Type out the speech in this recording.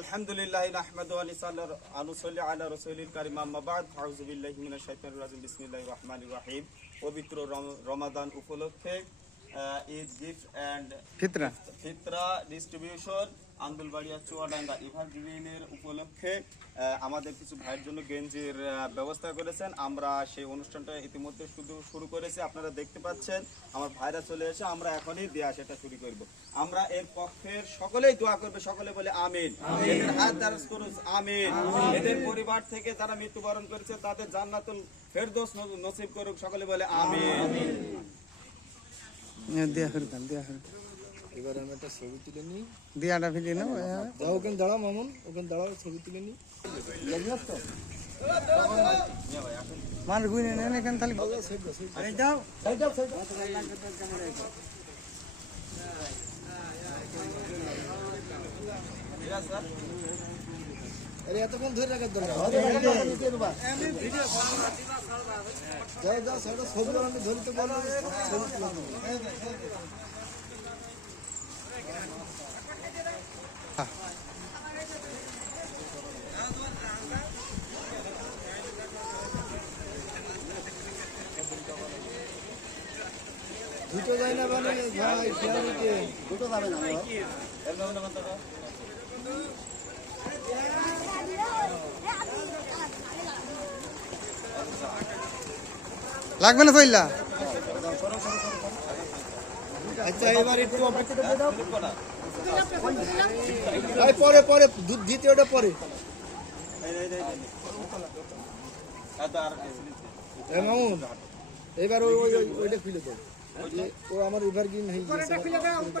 আলহামদুলিল্লাহ নাহমাদু ওয়া নুসাল্লি আলা রাসূলিল কারীম আম্মা বা'দ আউযু বিল্লাহি মিনাশ শাইতানির রাজিম বিসমিল্লাহির রহমানির রহিম পবিত্র রমাদান উপলক্ষে ঈদ গিফট এন্ড ফিতরা ডিস্ট্রিবিউশন আন্দুলবাড়িয়া চুয়াডাঙ্গা ইভারগ্রিনের উপলক্ষে আমাদের কিছু ভাইয়ের জন্য গেঞ্জির ব্যবস্থা করেছেন। আমরা সেই অনুষ্ঠানটা ইতিমধ্যে শুরু করেছি, আপনারা দেখতে পাচ্ছেন। আমার ভাইরা চলে এসে আমরা এখনই দেয়া সেটা শুরু করব। আমরা এর পক্ষের সকলেই দোয়া করবে, সকলে বলে আমিন। এদের হাত দারাজ করুন আমিন। এদের পরিবার থেকে যারা মৃত্যুবরণ করেছে তাদের জান্নাতুল ফেরদৌস নসিব করুক, সকলে বলে আমিন। এবার আমি একটা ছবি তুলে নিই, দিয়াটা ফিরিয়ে নাও। যাও ওখানে দাঁড়াও মামুন, ওখানে দাঁড়াও, ছবি তুলে নিই। মার গুইনে নেন এখানে তাহলে যাও। আরে এতক্ষণ ধরে রাখার দরকার, যাও যাও সেটা ছবি আমি ধরতে পারবো, ছবি তুলে নেবো। দুটো যায় না মানে ভাই, ফ্যামিলিতে দুটো যাবে না, লাগবে না চইলা। আচ্ছা এবার একটু অপেক্ষা করে দাও, ভাই পরে পরে দুধ দিতে, ওটা পরে। মামুন এবার ওইটা খুলে দাও, ও আমার এভারগ্রিন হয়ে গেছে।